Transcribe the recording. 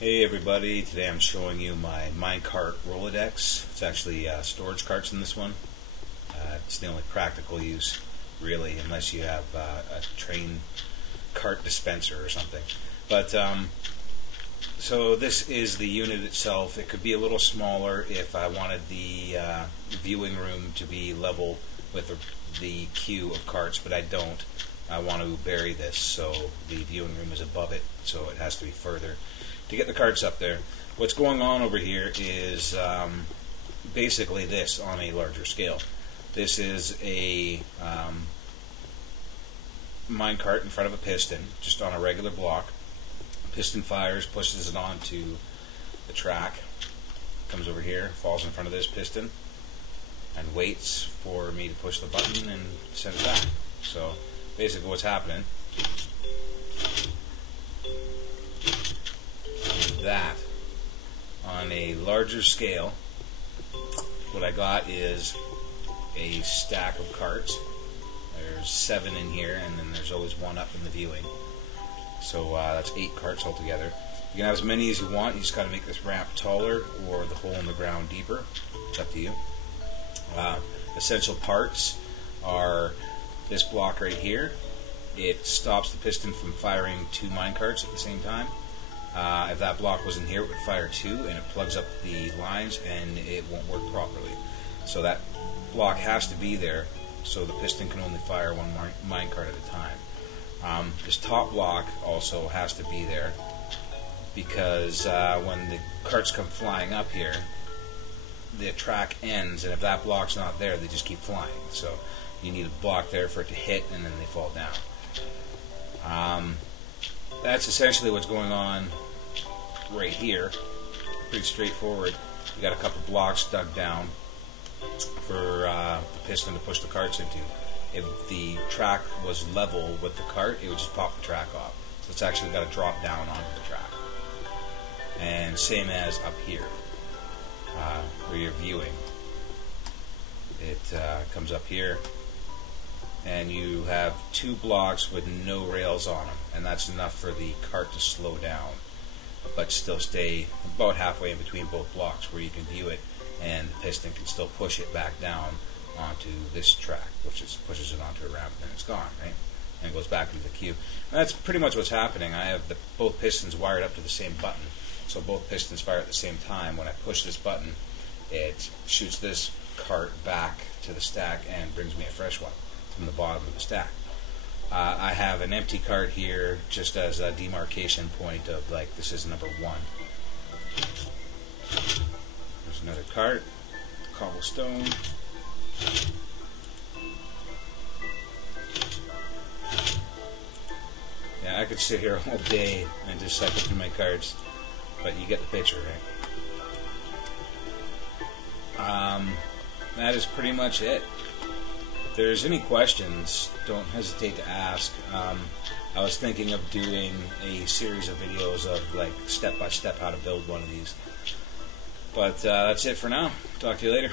Hey everybody, today I'm showing you my minecart Roll-a-dex. It's actually storage carts in this one. It's the only practical use, really, unless you have a train cart dispenser or something. But so this is the unit itself. It could be a little smaller if I wanted the viewing room to be level with the queue of carts, but I don't. I want to bury this so the viewing room is above it, so it has to be further to get the carts up there. What's going on over here is basically this on a larger scale. This is a minecart in front of a piston, just on a regular block. Piston fires, pushes it onto the track, comes over here, falls in front of this piston, and waits for me to push the button and send it back. So basically what's happening is that on a larger scale, what I got is a stack of carts. There's 7 in here, and then there's always one up in the viewing. So that's 8 carts altogether. You can have as many as you want. You just got to make this ramp taller or the hole in the ground deeper. It's up to you. Essential parts are this block right here. It stops the piston from firing 2 minecarts at the same time. If that block wasn't here, it would fire 2, and it plugs up the lines, and it won't work properly. So that block has to be there, so the piston can only fire 1 minecart at a time. This top block also has to be there, because when the carts come flying up here, the track ends, and if that block's not there, they just keep flying. So you need a block there for it to hit, and then they fall down. That's essentially what's going on right here. Pretty straightforward. You got a couple blocks dug down for the piston to push the carts into. If the track was level with the cart, it would just pop the track off. So it's actually got to drop down onto the track. And same as up here, where you're viewing. It comes up here, and you have 2 blocks with no rails on them, and that's enough for the cart to slow down, but still stay about halfway in between both blocks where you can view it, and the piston can still push it back down onto this track, which pushes it onto a ramp, and it's gone, right? And it goes back into the queue. And that's pretty much what's happening. I have both pistons wired up to the same button, so both pistons fire at the same time. When I push this button, it shoots this cart back to the stack and brings me a fresh one from the bottom of the stack. I have an empty cart here just as a demarcation point of, like, this is number 1. There's another cart, cobblestone. Yeah, I could sit here all day and just cycle through my carts, but you get the picture, right? That is pretty much it. If there's any questions, don't hesitate to ask. I was thinking of doing a series of videos of, like, step by step how to build one of these. But that's it for now. Talk to you later.